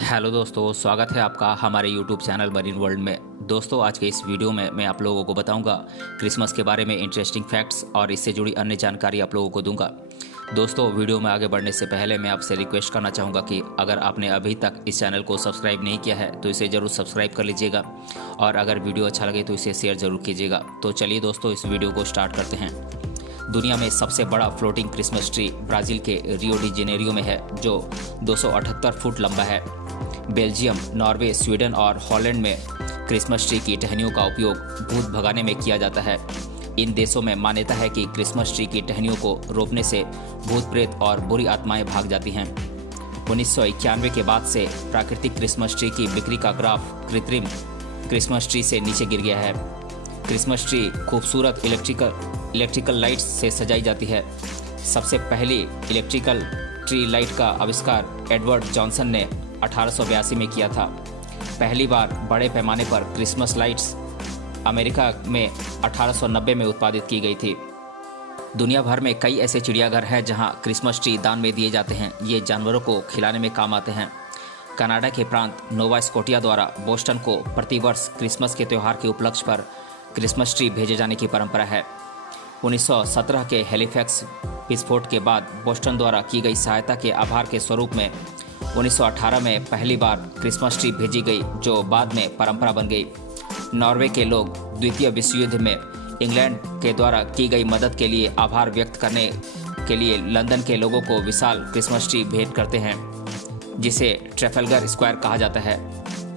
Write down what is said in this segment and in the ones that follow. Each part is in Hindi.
हेलो दोस्तों, स्वागत है आपका हमारे यूट्यूब चैनल मरीन वर्ल्ड में। दोस्तों, आज के इस वीडियो में मैं आप लोगों को बताऊंगा क्रिसमस के बारे में इंटरेस्टिंग फैक्ट्स और इससे जुड़ी अन्य जानकारी आप लोगों को दूंगा। दोस्तों, वीडियो में आगे बढ़ने से पहले मैं आपसे रिक्वेस्ट करना चाहूँगा कि अगर आपने अभी तक इस चैनल को सब्सक्राइब नहीं किया है तो इसे ज़रूर सब्सक्राइब कर लीजिएगा और अगर वीडियो अच्छा लगे तो इसे शेयर ज़रूर कीजिएगा। तो चलिए दोस्तों, इस वीडियो को स्टार्ट करते हैं। दुनिया में सबसे बड़ा फ्लोटिंग क्रिसमस ट्री ब्राज़ील के रियो डी जेनेरियो में है, जो 278 फुट लंबा है। बेल्जियम, नॉर्वे, स्वीडन और हॉलैंड में क्रिसमस ट्री की टहनियों का उपयोग भूत भगाने में किया जाता है। इन देशों में मान्यता है कि क्रिसमस ट्री की टहनियों को रोपने से भूत प्रेत और बुरी आत्माएं भाग जाती हैं। 1991 के बाद से प्राकृतिक क्रिसमस ट्री की बिक्री का ग्राफ कृत्रिम क्रिसमस ट्री से नीचे गिर गया है। क्रिसमस ट्री खूबसूरत इलेक्ट्रिकल लाइट्स से सजाई जाती है। सबसे पहली इलेक्ट्रिकल ट्री लाइट का आविष्कार एडवर्ड जॉनसन ने 1882 में किया था। पहली बार बड़े पैमाने पर क्रिसमस लाइट्स अमेरिका में 1890 में उत्पादित की गई थी। दुनिया भर में कई ऐसे चिड़ियाघर हैं जहां क्रिसमस ट्री दान में दिए जाते हैं। ये जानवरों को खिलाने में काम आते हैं। कनाडा के प्रांत नोवा स्कोटिया द्वारा बोस्टन को प्रतिवर्ष क्रिसमस के त्यौहार के उपलक्ष्य पर क्रिसमस ट्री भेजे जाने की परंपरा है। 1917 के हैलिफैक्स विस्फोट के बाद बोस्टन द्वारा की गई सहायता के आभार के स्वरूप में 1918 में पहली बार क्रिसमस ट्री भेजी गई, जो बाद में परंपरा बन गई। नॉर्वे के लोग द्वितीय विश्व युद्ध में इंग्लैंड के द्वारा की गई मदद के लिए आभार व्यक्त करने के लिए लंदन के लोगों को विशाल क्रिसमस ट्री भेंट करते हैं, जिसे ट्रेफल्गर स्क्वायर कहा जाता है।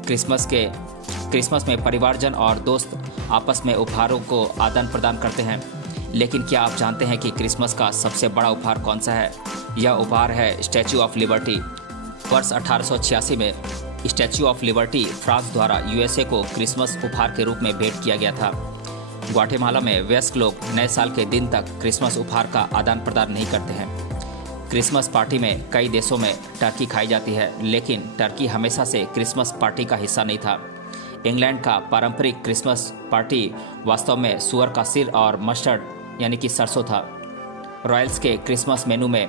क्रिसमस में परिवारजन और दोस्त आपस में उपहारों को आदान प्रदान करते हैं। लेकिन क्या आप जानते हैं कि क्रिसमस का सबसे बड़ा उपहार कौन सा है? यह उपहार है स्टैच्यू ऑफ लिबर्टी। वर्ष 1886 में स्टैच्यू ऑफ लिबर्टी फ्रांस द्वारा यूएसए को क्रिसमस उपहार के रूप में भेंट किया गया था। ग्वाटेमाला में वयस्क लोग नए साल के दिन तक क्रिसमस उपहार का आदान प्रदान नहीं करते हैं। क्रिसमस पार्टी में कई देशों में टर्की खाई जाती है, लेकिन टर्की हमेशा से क्रिसमस पार्टी का हिस्सा नहीं था। इंग्लैंड का पारंपरिक क्रिसमस पार्टी वास्तव में सुअर का सिर और मस्टर्ड यानी कि सरसों था। रॉयल्स के क्रिसमस मेनू में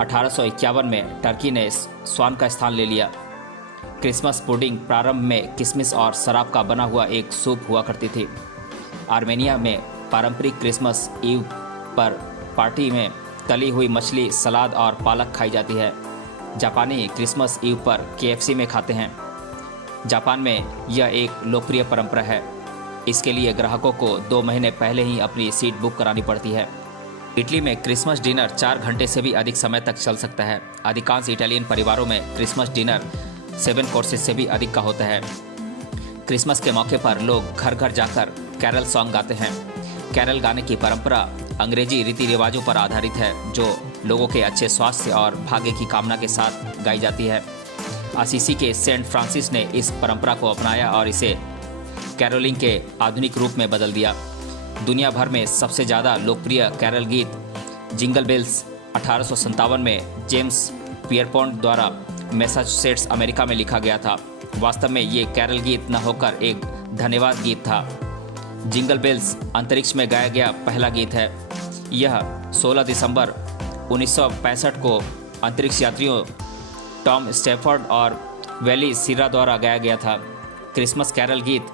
1851 में टर्की ने स्वान का स्थान ले लिया। क्रिसमस पुडिंग प्रारंभ में किशमिश और शराब का बना हुआ एक सूप हुआ करती थी। आर्मेनिया में पारंपरिक क्रिसमस ईव पर पार्टी में तली हुई मछली, सलाद और पालक खाई जाती है। जापानी क्रिसमस ईव पर केएफसी में खाते हैं। जापान में यह एक लोकप्रिय परंपरा है। इसके लिए ग्राहकों को 2 महीने पहले ही अपनी सीट बुक करानी पड़ती है। इटली में क्रिसमस डिनर 4 घंटे से भी अधिक समय तक चल सकता है। अधिकांश इटालियन परिवारों में क्रिसमस डिनर 7 कोर्सेज से भी अधिक का होता है। क्रिसमस के मौके पर लोग घर घर जाकर कैरल सॉन्ग गाते हैं। कैरल गाने की परंपरा अंग्रेजी रीति रिवाजों पर आधारित है, जो लोगों के अच्छे स्वास्थ्य और भाग्य की कामना के साथ गाई जाती है। असीसी के सेंट फ्रांसिस ने इस परंपरा को अपनाया और इसे कैरोलिंग के आधुनिक रूप में बदल दिया। दुनिया भर में सबसे ज़्यादा लोकप्रिय कैरल गीत जिंगल बेल्स 1857 में जेम्स पियरपॉन्ट द्वारा मैसाचुसेट्स अमेरिका में लिखा गया था। वास्तव में ये कैरल गीत न होकर एक धन्यवाद गीत था। जिंगल बेल्स अंतरिक्ष में गाया गया पहला गीत है। यह 16 दिसंबर 1965 को अंतरिक्ष यात्रियों टॉम स्टैफोर्ड और वैली सीरा द्वारा गाया गया था। क्रिसमस कैरल गीत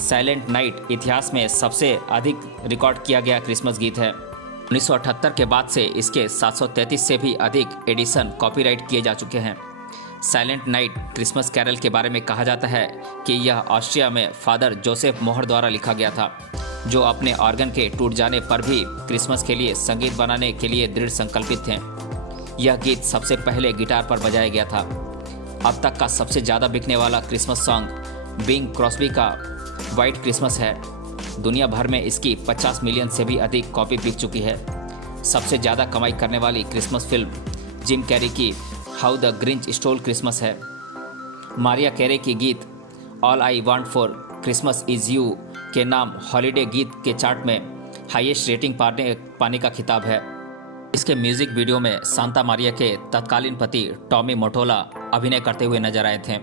साइलेंट नाइट इतिहास में सबसे अधिक रिकॉर्ड किया गया क्रिसमस गीत है। 1978 के बाद से इसके 733 से भी अधिक एडिशन कॉपीराइट किए जा चुके हैं। साइलेंट नाइट क्रिसमस कैरल के बारे में कहा जाता है कि यह ऑस्ट्रिया में फादर जोसेफ मोहर द्वारा लिखा गया था, जो अपने ऑर्गन के टूट जाने पर भी क्रिसमस के लिए संगीत बनाने के लिए दृढ़ संकल्पित थे। यह गीत सबसे पहले गिटार पर बजाया गया था। अब तक का सबसे ज़्यादा बिकने वाला क्रिसमस सॉन्ग बिंग क्रॉस्बी का व्हाइट क्रिसमस है। दुनिया भर में इसकी 50 मिलियन से भी अधिक कॉपी बिक चुकी है। सबसे ज़्यादा कमाई करने वाली क्रिसमस फिल्म जिम कैरी की how the Grinch stole Christmas है। मारिया कैरे की गीत all I want for Christmas is you के नाम हॉलीडे गीत के चार्ट में हाईएस्ट रेटिंग पाने का खिताब है। इसके म्यूजिक वीडियो में सांता मारिया के तत्कालीन पति टॉमी मोटोला अभिनय करते हुए नजर आए थे।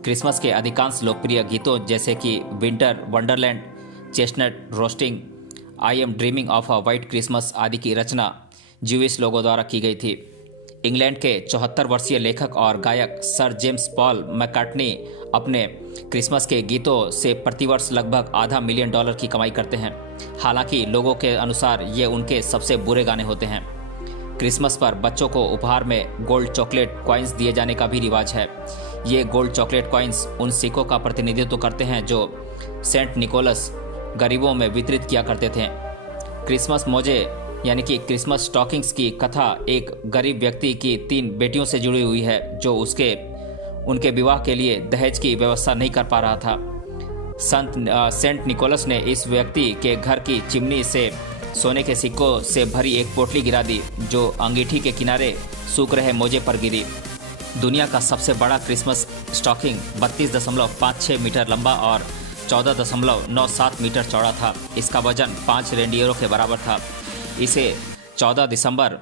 क्रिसमस के अधिकांश लोकप्रिय गीतों जैसे कि winter Wonderland, chestnut roasting, I am dreaming of a white Christmas आदि की रचना ज्यूइश लोगों द्वारा की गई थी। इंग्लैंड के 74 वर्षीय लेखक और गायक सर जेम्स पॉल मैकार्टनी अपने क्रिसमस के गीतों से प्रतिवर्ष लगभग $500,000 की कमाई करते हैं। हालांकि लोगों के अनुसार ये उनके सबसे बुरे गाने होते हैं। क्रिसमस पर बच्चों को उपहार में गोल्ड चॉकलेट कॉइन्स दिए जाने का भी रिवाज है। ये गोल्ड चॉकलेट कॉइन्स उन सिक्कों का प्रतिनिधित्व करते हैं जो सेंट निकोलस गरीबों में वितरित किया करते थे। क्रिसमस मोजे यानी कि क्रिसमस स्टॉकिंग्स की कथा एक गरीब व्यक्ति की 3 बेटियों से जुड़ी हुई है जो उनके विवाह के लिए दहेज की व्यवस्था नहीं कर पा रहा था। सेंट निकोलस ने इस व्यक्ति के घर की चिमनी से सोने के सिक्कों से भरी एक पोटली गिरा दी जो अंगीठी के किनारे सूख रहे मोजे पर गिरी। दुनिया का सबसे बड़ा क्रिसमस स्टॉकिंग 32.56 मीटर लंबा और 14.97 मीटर चौड़ा था। इसका वजन 5 रेंडियरों के बराबर था। इसे 14 दिसंबर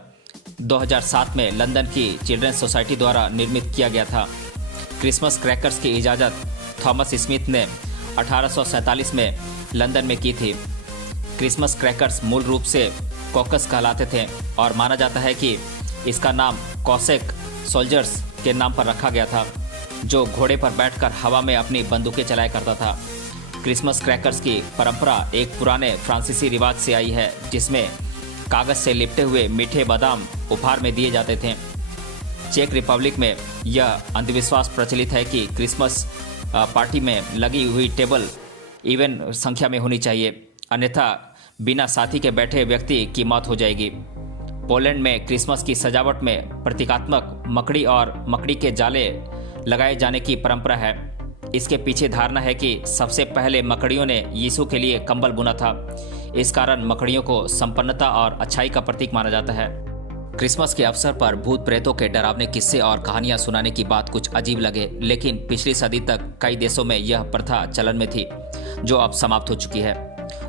2007 में लंदन की चिल्ड्रंस सोसाइटी द्वारा निर्मित किया गया था। क्रिसमस क्रैकर्स की इजाज़त थॉमस स्मिथ ने 1847 में लंदन में की थी। क्रिसमस क्रैकर्स मूल रूप से कॉकस कहलाते थे और माना जाता है कि इसका नाम कॉसेक सोल्जर्स के नाम पर रखा गया था जो घोड़े पर बैठकर हवा में अपनी बंदूकें चलाया करता था। क्रिसमस क्रैकर्स की परंपरा एक पुराने फ्रांसीसी रिवाज से आई है जिसमें कागज से लिपटे हुए मीठे बादाम उपहार में दिए जाते थे। चेक रिपब्लिक में यह अंधविश्वास प्रचलित है कि क्रिसमस पार्टी में लगी हुई टेबल इवन संख्या में होनी चाहिए, अन्यथा बिना साथी के बैठे व्यक्ति की मौत हो जाएगी। पोलैंड में क्रिसमस की सजावट में प्रतीकात्मक मकड़ी और मकड़ी के जाले लगाए जाने की परंपरा है। इसके पीछे धारणा है कि सबसे पहले मकड़ियों ने यीशु के लिए कंबल बुना था। इस कारण मकड़ियों को संपन्नता और अच्छाई का प्रतीक माना जाता है। क्रिसमस के अवसर पर भूत प्रेतों के डरावने किस्से और कहानियां सुनाने की बात कुछ अजीब लगे, लेकिन पिछली सदी तक कई देशों में यह प्रथा चलन में थी जो अब समाप्त हो चुकी है।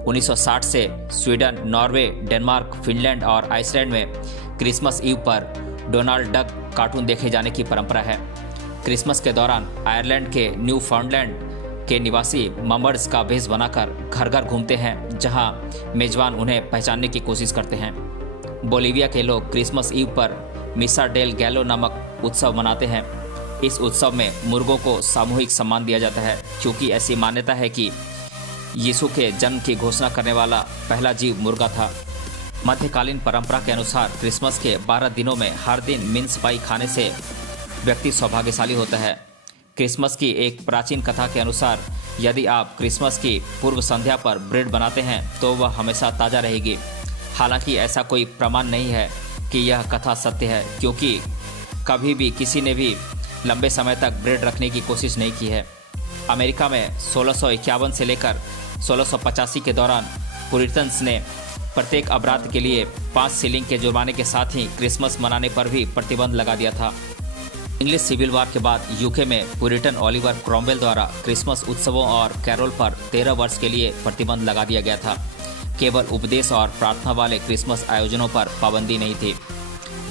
1960 से स्वीडन, नॉर्वे, डेनमार्क, फिनलैंड और आइसलैंड में क्रिसमस ईव पर डोनाल्ड डक कार्टून देखे जाने की परंपरा है। क्रिसमस के दौरान आयरलैंड के न्यू फाउंडलैंड के निवासी ममर्स का भेष बनाकर घर घर घूमते हैं जहां मेजबान उन्हें पहचानने की कोशिश करते हैं। बोलिविया के लोग क्रिसमस ईव पर मिसा डेल गैलो नामक उत्सव मनाते हैं। इस उत्सव में मुर्गों को सामूहिक सम्मान दिया जाता है क्योंकि ऐसी मान्यता है कि यीशु के जन्म की घोषणा करने वाला पहला जीव मुर्गा था। मध्यकालीन परंपरा के अनुसार क्रिसमस के 12 दिनों में हर दिन मिन्स पाई खाने से व्यक्ति सौभाग्यशाली होता है। क्रिसमस की एक प्राचीन कथा के अनुसार यदि आप क्रिसमस की पूर्व संध्या पर ब्रेड बनाते हैं तो वह हमेशा ताज़ा रहेगी। हालांकि ऐसा कोई प्रमाण नहीं है कि यह कथा सत्य है क्योंकि कभी भी किसी ने भी लंबे समय तक ब्रेड रखने की कोशिश नहीं की है। अमेरिका में 1651 से लेकर 1685 के दौरान पुरिटन्स ने प्रत्येक अपराध के लिए 5 शिलिंग के जुर्माने के साथ ही क्रिसमस मनाने पर भी प्रतिबंध लगा दिया था। इंग्लिश सिविल वॉर के बाद यूके में पुरिटन ओलिवर क्रॉमवेल द्वारा क्रिसमस उत्सवों और कैरोल पर 13 वर्ष के लिए प्रतिबंध लगा दिया गया था। केवल उपदेश और प्रार्थना वाले क्रिसमस आयोजनों पर पाबंदी नहीं थी।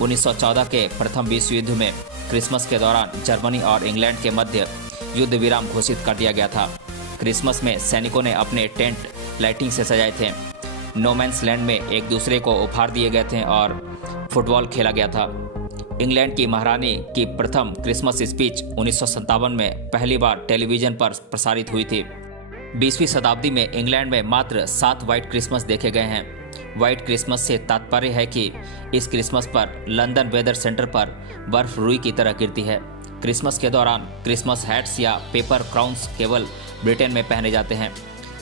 1914 के प्रथम विश्व युद्ध में क्रिसमस के दौरान जर्मनी और इंग्लैंड के मध्य युद्ध विराम घोषित कर दिया गया था। क्रिसमस में सैनिकों ने अपने टेंट लाइटिंग से सजाए थे। नो मैंस लैंड में एक दूसरे को उपहार दिए गए थे और फुटबॉल खेला गया था। इंग्लैंड की महारानी की प्रथम क्रिसमस स्पीच 1957 में पहली बार टेलीविजन पर प्रसारित हुई थी। 20वीं शताब्दी में इंग्लैंड में मात्र 7 व्हाइट क्रिसमस देखे गए हैं। व्हाइट क्रिसमस से तात्पर्य है कि इस क्रिसमस पर लंदन वेदर सेंटर पर बर्फ रुई की तरह गिरती है। क्रिसमस के दौरान क्रिसमस हैट्स या पेपर क्राउन्स केवल ब्रिटेन में पहने जाते हैं।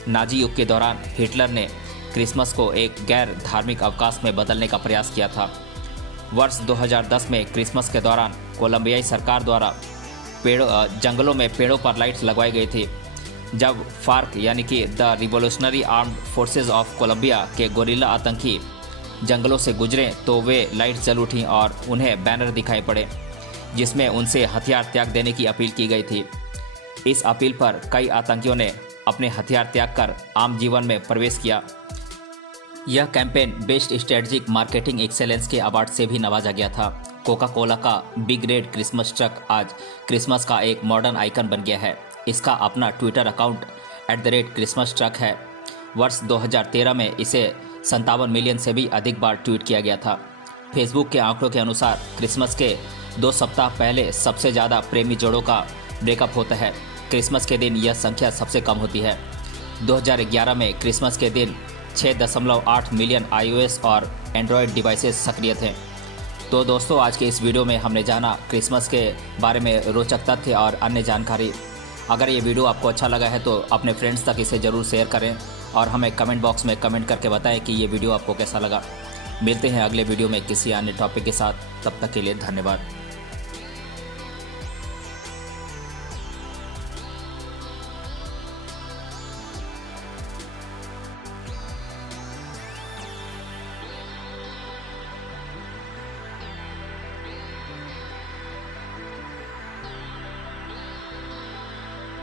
नाजी युग के दौरान हिटलर ने क्रिसमस को एक गैर धार्मिक अवकाश में बदलने का प्रयास किया था। वर्ष 2010 में क्रिसमस के दौरान कोलंबियाई सरकार द्वारा जंगलों में पेड़ों पर लाइट्स लगवाई गई थी। जब फार्क यानी कि the revolutionary armed forces of Colombia के गोरिल्ला आतंकी जंगलों से गुजरे तो वे लाइट जल उठीं और उन्हें बैनर दिखाई पड़े जिसमें उनसे हथियार त्याग देने की अपील की गई थी। इस अपील पर कई आतंकियों ने अपने हथियार त्याग कर आम जीवन में प्रवेश किया। यह campaign best strategic marketing excellence के अवार्ड से भी नवाजा गया था। कोका कोला का बिग रेड क्रिसमस ट्रक आज क्रिसमस का एक मॉडर्न आइकन बन गया है। इसका अपना ट्विटर अकाउंट @क्रिसमस ट्रक है। वर्ष 2013 में इसे 57 मिलियन से भी अधिक बार ट्वीट किया गया था। फेसबुक के आंकड़ों के अनुसार क्रिसमस के 2 सप्ताह पहले सबसे ज़्यादा प्रेमी जोड़ों का ब्रेकअप होता है। क्रिसमस के दिन यह संख्या सबसे कम होती है। 2011 में क्रिसमस के दिन 6.8 मिलियन iOS और एंड्रॉयड डिवाइसेस सक्रिय थे। तो दोस्तों, आज के इस वीडियो में हमने जाना क्रिसमस के बारे में रोचक तथ्य और अन्य जानकारी। अगर ये वीडियो आपको अच्छा लगा है तो अपने फ्रेंड्स तक इसे ज़रूर शेयर करें और हमें कमेंट बॉक्स में कमेंट करके बताएं कि ये वीडियो आपको कैसा लगा। मिलते हैं अगले वीडियो में किसी अन्य टॉपिक के साथ। तब तक के लिए धन्यवाद।